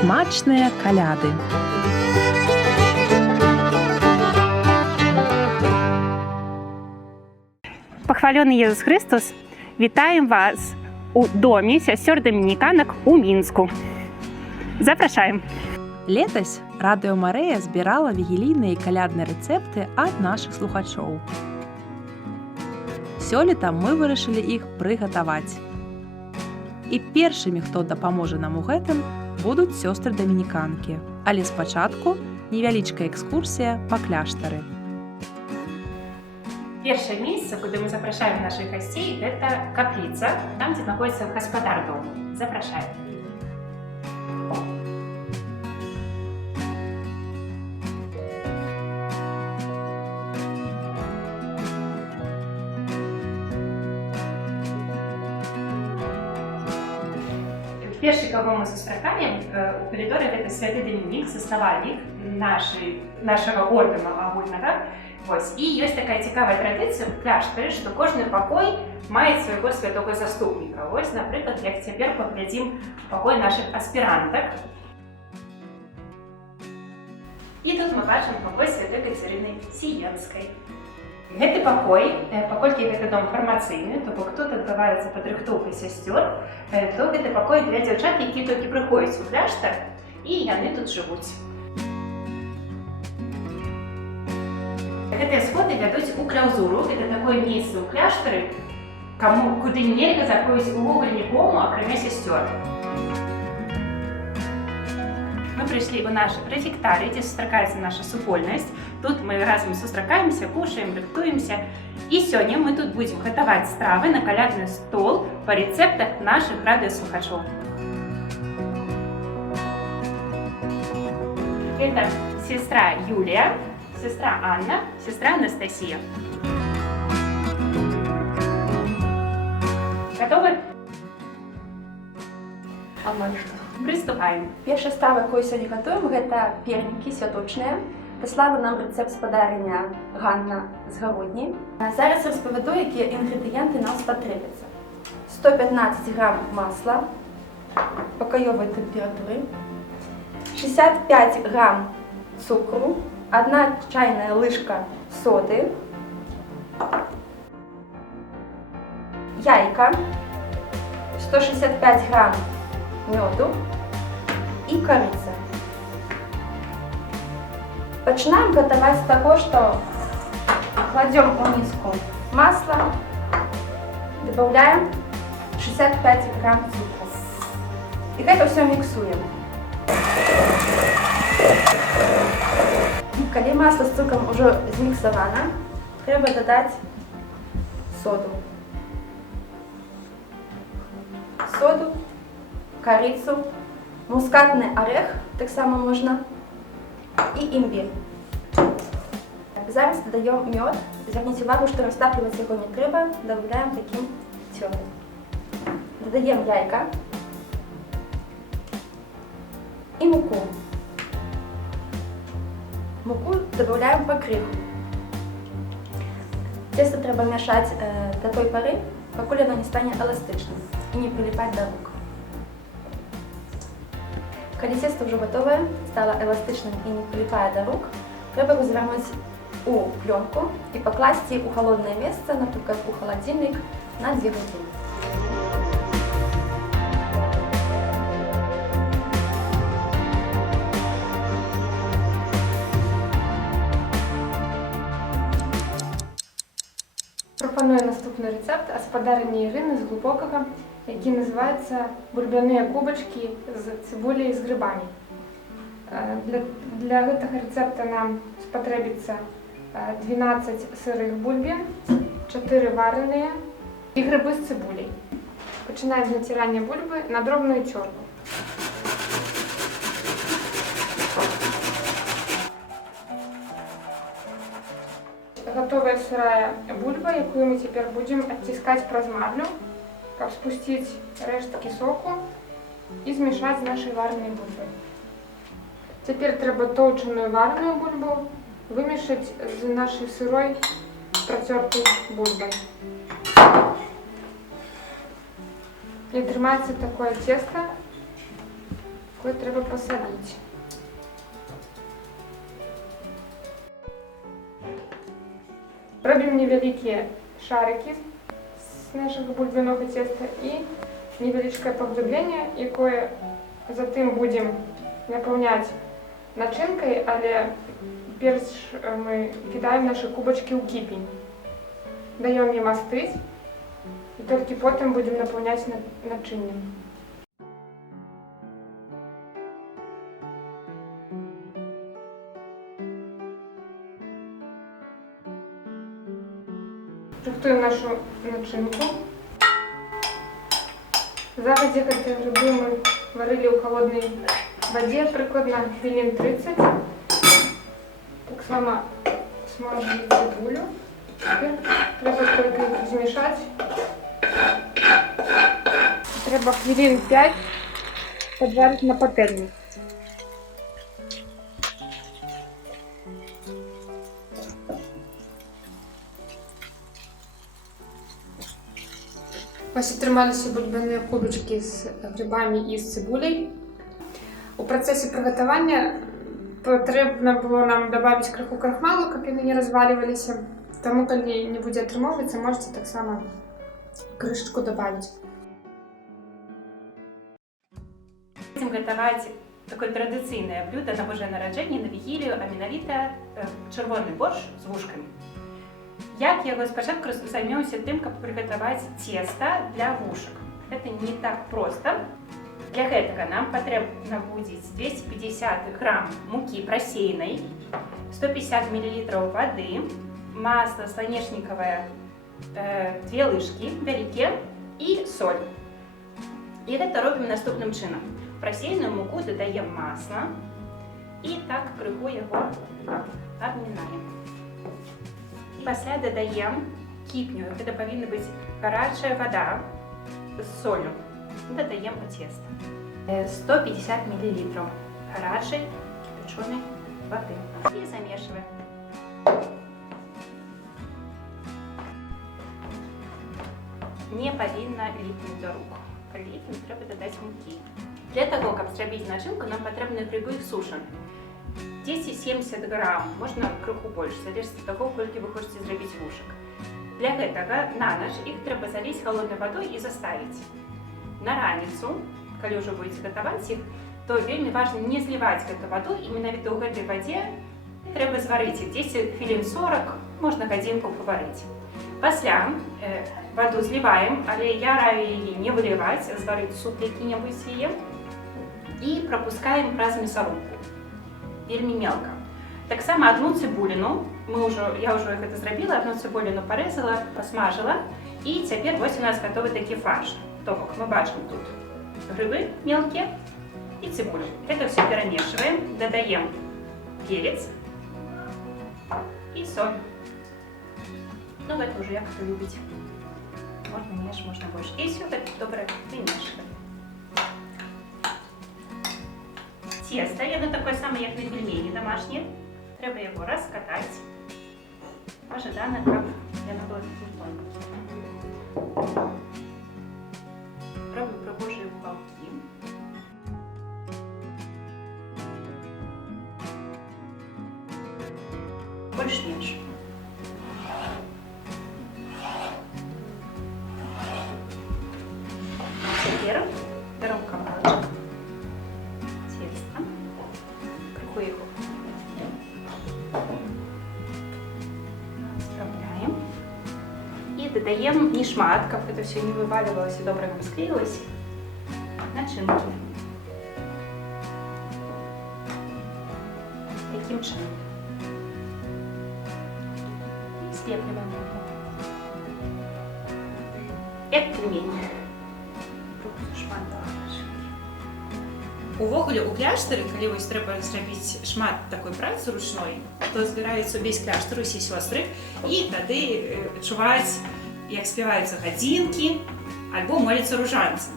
Смачныя каляды. Пахвалёны Езус Христос, вітаем вас у доме сясцёр дамініканак у Мінску. Запрашаем! Летась Радыё Марыя збірала вігілійныя і калядныя рэцэпты ад нашых слухачоў. Сёлета мы вырашылі іх прыгатаваць. І першымі, хто дапаможа нам у гэтым, будуць сёстры дамініканкі. Але спачатку невялічкая экскурсія па кляштары. Першае месца, куды мы запрашаем нашых гасцей, гэта капліца, там, дзе знаходзіцца гаспадар дому. Запрашаем. Першы, каго мы сустракаем у калідоры, гэта святы Дамінік, заснавальнік нашага ордэна агульнага. І ёсць такая цікавая традыцыя ў кляштары, што кожны пакой мае свайго святога заступніка. Напрыклад, як цяпер паглядзім пакой нашых аспірантак. І тут мы бачым пакой святой Кацярыны Сіенскай. Гэты пакой, паколькі гэта дом фармацыйны, то бок тут адбываецца падрыхтоўка сясцёр, то гэты пакой для дзяўчат, які толькі прыходзяць у кляштар, і яны тут жывуць. Гэтыя сходы вядуць у кляўзуру. Гэта такое месца ў кляштары, куды нельга заходзіць увогуле нікому, акрамя сясцёр. Мы прыйшлі ў наш рэфектарый, дзе сустракаецца наша супольнасць. Тут мы разам сустракаемся, кушаем, рыхтуемся. І сёння мы тут будзем гатаваць стравы на калядны стол па рэцэптах нашых радыёслухачоў. Гэта сестра Юлія, сестра Анна, сестра Анастасія. Готовы? Приступаем. Першая страва, якую сёння гатуем, гэта пернікі святочныя. Прыслала нам рэцэпт спадарыня Ганна з Гародні. Зараз распавяду, якія інгрэдыенты нам спатрэбяцца. 115 грам масла пакаёвай тэмпературы, 65 грам цукру, 1 чайная лыжка соды, яйка, 165 грам мёду і карыца. Пачынаем гатаваць з таго, што кладзём у міску масла, дабаўляем 65 грам цукру. І гэта ўсё міксуем. Калі масла з цукрам ужо зміксавана, трэба дадаць соду. Карыцу, мускатны арэх, таксама можна, і імбір. Зараз дадаем мёд. Звярніце увагу, што растапліваць яго не трэба, дабаўляем такім цёмным. Дадаем яйка і муку. Муку дабаўляем пакрыху. Цеста трэба мяшаць да той пары, пакуль яно не стане эластычным і не прыліпаць да рук. Калі цеста ўжо гатовае, стала эластычным і не прыліпае да рук, трэба развернуць у плёнку і пакласці ў халоднае месца, напрыклад, у халадзільнік на 2 гадзіны. Прапаную наступны рэцэпт гаспадарыні Ірыны з Глубокага, які называецца бульбяныя кубачкі з цыбуляй і з грыбамі. Для гэтага рэцэпта нам спатрэбіцца 12 сырых бульбін, 4 вараныя і грыбы з цыбуляй. Пачынаем з націрання бульбы на дробную цёрку. Готовая сырая бульба, якую мы цяпер будзем адціскаць праз мадлю, каб спусціць рэшткі соку і змешаць з нашай варанай бульбай. Цяпер трэба тоўчаную вараную бульбу вымешаць з нашай сырой працёртай бульбай. І атрымаецца такое цеста, якое трэба пасаліць. Робім невялікія шарыкі з нашага бульбянога цеста і невялічкае паглыбленне, якое затым будзем напаўняць начынкай, але перш мы кідаем нашы кубачкі ў кіпень. Даём ім астыць і толькі потым будзем напаўняць начыннем. Рыхтуем нашу начинку. Загадзя гэтыя грыбы мы варылі ў халоднай вадзе прыкладна хвілін 30. Таксама смажылі цыбулю. Трэба толькі іх змешаць. Трэба хвілін 5 паджарыць на патэльні. Ось атрымаліся бульбяныя кубачкі з грибамі і з цыбуляй. У працэсе прыгатавання патрэбна было нам дабавіць крыху крахмалу, каб яны не разваліваліся. Таму, калі не будзе атрымоўвацца, можете таксама крышечку дабавіць. Будем готовить такое традыцыйнае блюдо на Божае нараджэнне, на вігілію, а менавіта чырвоны борщ з вушкамі. Як яго спачатку займемся тым, каб прыгатаваць цеста для вушак. Это не так просто. Для гэтага нам патрэбна будзе 250 грамм мукі прасеянай, 150 мл воды, масло сланечнікавае, 2 лыжкі вялікія і соль. І гэта робім наступным чынам. Прасеяную муку дадаем масла і так крыху яго абмінаем. Пасля дадаем кіпню, гэта павінна быць гарачая вода з солью. Дадаем у цеста 150 мл гарачай кіпячонай воды і замешиваем. Не павінна ліпнуць да рук. Калі ліпнуць, трэба дадаць мукі. Для таго, каб зрабіць начынку, нам патрэбны грыбы сушаны. 10-70 грамм, можна крыху больш, залежыць ад таго, колькі вы хочаце зрабіць вушак. Для гэтага на ноч іх трэба заліць халоднай вадой і заставіць. На раніцу, калі ўжо будзеце гатаваць іх, то вельмі важна не зліваць гэту ваду, і менавіта ў гэтай вадзе трэба зварыць іх 10 хвілін 40, можна гадзінку паварыць. Пасля ваду зліваем, але я раю яе не выліваць, зварыць суп які-небудзь яе і прапускаем праз мясарубку. Вельмі мелка. Таксама одну цыбуліну, я ўжо гэта зрабіла, одну цыбуліну парэзала, пасмажыла, і цяпер вось у нас гатовы такі фарш. То бок мы бачым тут грыбы мелкія і цыбулю. Гэта все перамешваем, дадаем перец і соль. Ну, гэта ўжо як хто любіць. Можна менш, можна больш. І все гэта добра перемешваем. Цесто, яно такое самае, як на пельмені домашнія. Трэба яго раскатаць. Пажадана, каб яно было такім тонкім. Робім прыгожыя уголкі. Больш-менш. Цяпер бяром кавалачак цеста. Крыху яго справляем. І дадаем не шмат, каб гэта все не вываливалось і добра нам склеілася. Начинки. Таким чином. І слеплюємо його. Як пельмені. Шмат нашинки. Увогуле, у кляштары, калі вось трэба зрабіць шмат такой працы ручной, то збіраюцца ўвесь кляштар, усе сёстры, і тады чуваць, як спяваюцца гадзінкі, альбо моляцца ружанцы.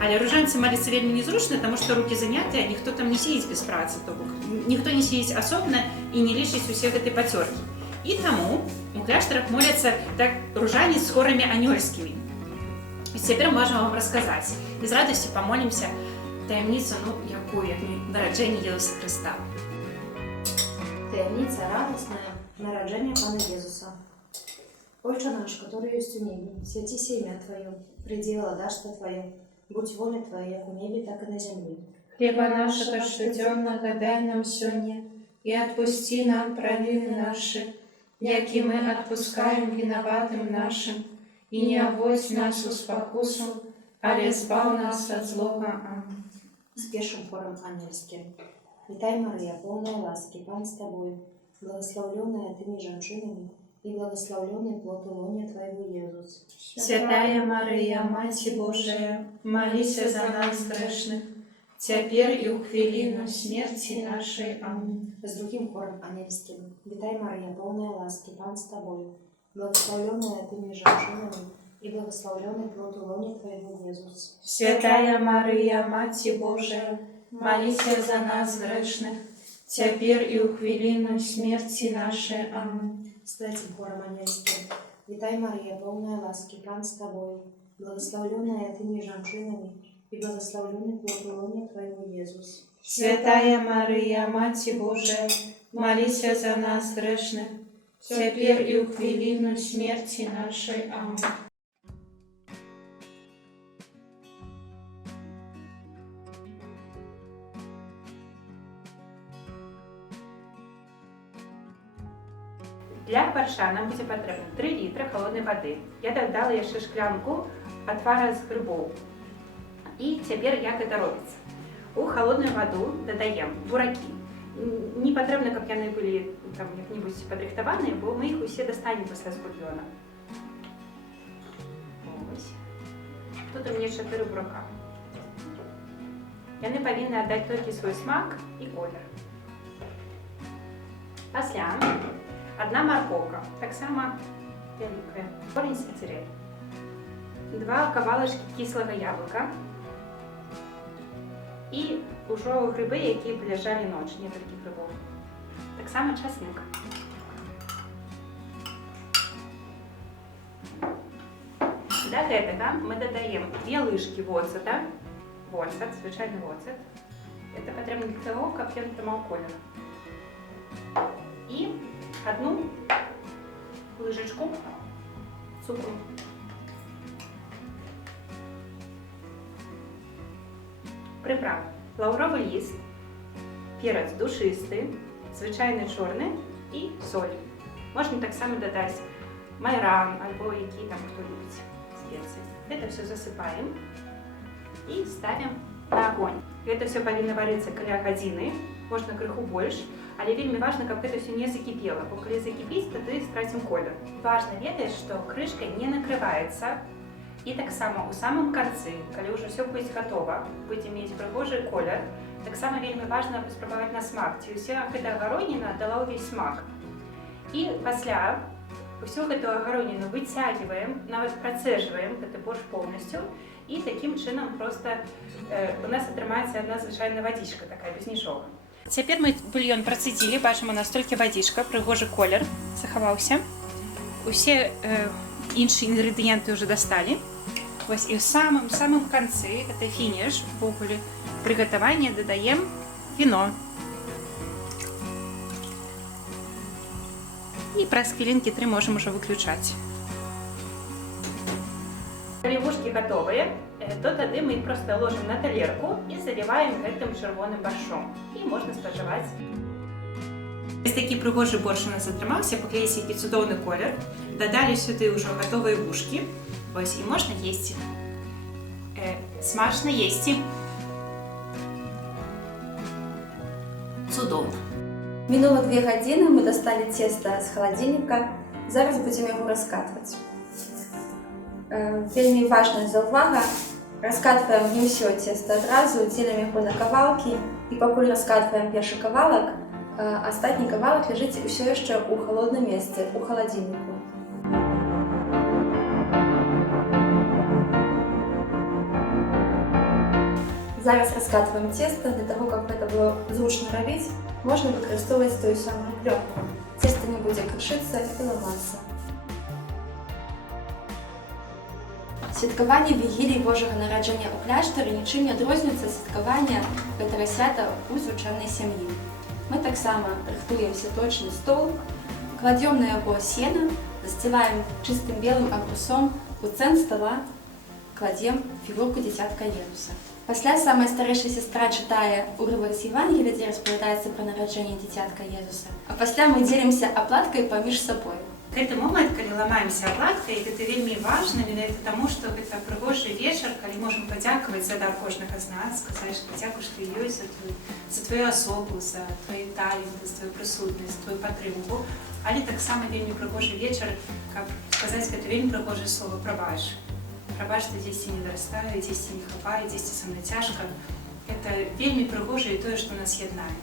Але ружанцы моляцца вельмі незручна, таму што рукі занятыя, ніхто там не сидіць без працы, то бок ніхто не сидіць асобна і не лічыць усе гэтай пацёркі. І таму у кляштарах моляцца так ружанец з хорамі анёльскімі. Цяпер можам вам расказаць. І з радасцю памолімся таємницю, яку, як народження Ісуса Христа. Таємниця радісна народження Пана Ісуса. Отче наш, который есть у небе, святися имя Твое, приди владарство Твое, будь воля Твоя, як у небе, так и на земле. Хлеба нашего каждодневного дай нам сегодня, и отпусти нам провины наши, яки мы отпускаем виноватым нашим, и не обводь нас в спокусу, але избав нас от злого. Аминь. С первым хором ангельским. Витай, Мария, полная ласки, Пан с Тобой, благословленная Ты между женщинами, и благословленный плод лоня Твоего, Иисус. Святая Мария, Мать Божия, молись за нас грешных, теперь и у хвилину смерти нашей. Аминь. С другим хором ангельским. Витай, Мария, полная ласки, Пан с Тобой, благословленная Ты между женщинами, и благословленный плод лоня Твоего, Иисус. Святая Мария, Мать Божия, молись за нас грешных, теперь и у хвилину смерти нашей. Аминь. С третьим хором ангельским. Витай, Мария, полная ласки, Пан с Тобой, благословленная Ты между женщинами, и благословленный плод лоня Твоего, Иисус. Святая Мария, Мать Божия, молись за нас грешных, теперь и у хвилину смерти нашей. Аминь. Для парша нам будзе патрэбна 3 літра холоднай вады. Я дадала яшчэ шклянку адвара з грыбоў. І цяпер як гэта робіцца? У холодную ваду дадаем буракі. Не патрэбна, каб яны былі там як-небудзь падрыхтаваныя, бо мы іх усе дастанем пасля з бульёна. Ось. Тут у мяне 4 бурака. Яны павінны аддаць толькі свой смак і колер. Пасля одна морковка, так само вялікая, корень сельдерея, 2 кавалачкі кіслага яблыка і ўжо грыбы, якія паляжалі ноч, некалькі грыбоў. Так само часник. До гэтага мы дадаем 2 лыжкі воцата, звычайны воцат. Это патрэбна для таго, каб ён трымаў колер. І 1 лыжечку цукру. Приправ. Лаўровы ліст, перец душисты, звычайны чорны і соль. Можна таксама дадаць майран альбо які там хто любіць спецыі. Это все засыпаем і ставім на огонь. Гэта все павінна варыцца каля гадзіны, можна крыху больш. Але вельмі важна, каб гэта ўсё не закіпела, бо калі закіпіць, тады страцім колер. Важна ведаць, што крышка не накрываецца. І таксама у самым канцы, калі ўжо ўсё будзе гатова, будзе мець прыгожы колер, таксама вельмі важна паспрабаваць на смак, ці ўся гэта агароніна дала ўвесь смак. І пасля ўсю гэту агароніну выцягваем, нават працэжваем гэты боршч поўнасцю, і такім чынам проста у нас атрымаецца адна звычайная вадзічка такая, без нічога. Цяпер мы бульён працэдзілі, бачым, у нас толькі вадзічка, прыгожы колер захаваўся. Усе іншыя інгрэдыенты ўжо дасталі. Вось і ў самым канцы, гэта фініш, увогуле прыгатавання, дадаем віно. І праз хвілінкі 3 можам ужо выключаць. Калі вушкі гатовыя, то тады мы іх проста ложым на талерку і заліваем гэтым чырвоным баршом. І можна спажываць. Вось такі прыгожы боршч у нас атрымаўся, паглядзіце, які цудоўны колер. Дадалі сюды ўжо гатовыя вушкі. Вось, і можна есці. Смачна есці. Цудоўна. Мінула 2 гадзіны, мы дасталі цеста з халадзільніка. Зараз будзем яго раскатваць. Вельмі важная заўвага. Раскатваем не ўсё цеста адразу, дзелім яго на кавалкі. І пакуль раскатваем першы кавалак, астатні кавалак ляжыць усё яшчэ ў халодным месцы, у халадзільніку. Зараз раскатваем цеста. Для таго, каб гэта было зручна рабіць, можна выкарыстоўваць тую самую клёпку. Цеста не будзе крышыцца і ламацца. Святкаванне Вігіліі Божага нараджэння ў кляштары нічым не адрозніваецца ад святкавання гэтага свята ў звычайнай сям'і. Мы таксама рыхтуем святочны стол, кладзём на яго сена, засцілаем чыстым белым абрусом, у цэнтр стола кладзем фігурку дзіцятка Езуса. Пасля самая старэйшая сястра чытае урывак з Евангелія, дзе распавядаецца пра нараджэнне дзіцятка Езуса. А пасля мы дзелімся аплаткай паміж сабой. Гэты момант, калі ламаемся аплаткай, гэта вельмі важна, менавіта таму, што гэта прыгожы вечар, калі можам падзякаваць за дар кожнага з нас, сказаць, што дзякуй, што ёсць за твою асобу, за твои таленты, за твою прысутнасць, твою падтрымку. Але таксама вельмі прыгожы вечар, каб сказаць гэта вельмі прыгожае слово «прабач». Прабач, што дзесьці не дарастаю, дзесьці не хапаю, дзесьці са мной цяжка. Гэта вельмі прыгожа і тое, што нас яднае.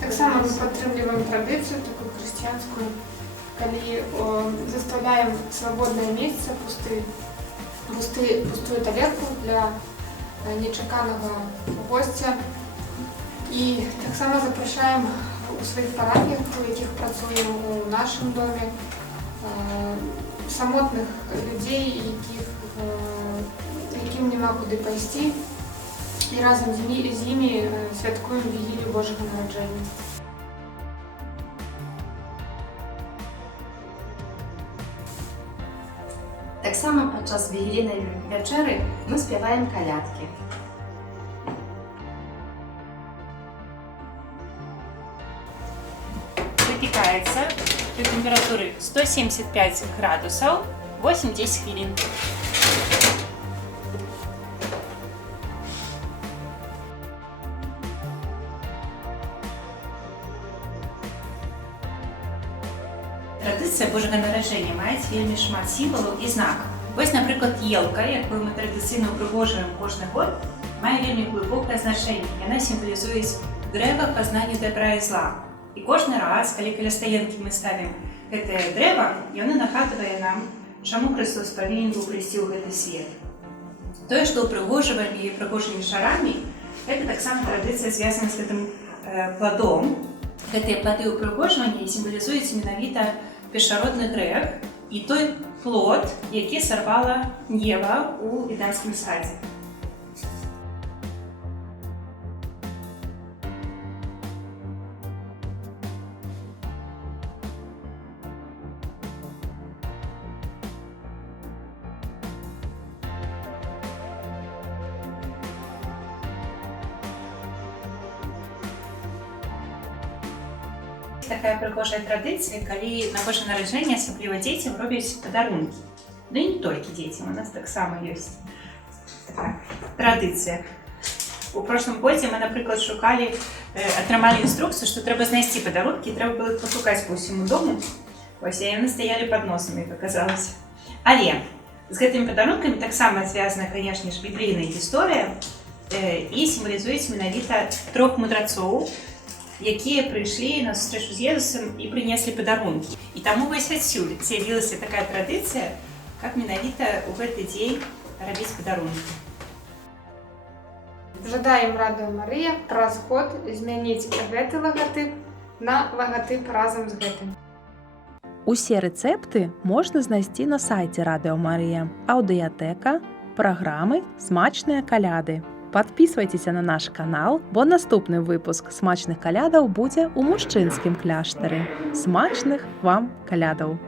Таксама мы падтрымліваем традыцыю такую хрысціянскую, калі заставляем свабоднае месца, пустую талерку для нечаканага госця. І таксама запрашаем у сваіх парафіях, у якіх працуем у нашым доме, самотных людзей, якім няма куды пайсці. І разам з імі святкуем Вігілію Божага нараджэння. Таксама падчас вігілійнай вячэры мы спяваем калядкі. Выпекаецца пры тэмпературы 175 градусаў 8-10 хвілін. Традыцыя Божага нараджэння мае вельмі шмат сімвалаў і знакаў. Вось, напрыклад, елка, якую мы традыцыйна ўпрыгожваем кожны год, мае вельмі глыбокае значэнне. Яна сімвалізуе дрэва пазнання добра і зла. І кожны раз, калі каля стаенкі мы ставім гэтае дрэва, яно нагадвае нам, чаму Христос павінен быў прыйсці ў гэты свет. Тое, што ўпрыгожваем яе прыгожымі шарамі, гэта таксама традыцыя звязана з гэтым пладом. Гэтыя плады ўпрыгожвання сімвалізуюць менавіта першародны грэх і той плод, які сарвала Ева ў эдэмскім садзе. Такая прыгожая традыцыя, калі на Божае нараджэнне асабліва дзецям робяць падарункі. Ну і не толькі дзецям, у нас таксама ёсць такая традыцыя. У прошлым годзе мы, напрыклад, атрымалі інструкцыю, што трэба знайсці падарункі, трэба было іх пашукаць па ўсяму дому. Вось, і яны стаялі пад носам, як аказалася. Але з гэтымі падарункамі таксама звязана, канешне ж, біблійная гісторыя і сімвалізуюць менавіта трох мудрацоў, якія прыйшлі на сустрэчу з Езусам і прынеслі падарункі. І таму вось адсюль з'явілася такая традыцыя, каб менавіта ў гэты дзень рабіць падарункі. Жадаем Радыё Марыя праз год змяніць гэты лагатып на лагатып разам з гэтым. Усе рэцэпты можна знайсці на сайце Радыё Марыя, аўдыятэка, праграмы «Смачныя каляды». Подписывайтеся на наш канал, бо наступны выпуск смачных калядаў будзе ў мужчынскім кляштары. Смачных вам калядаў!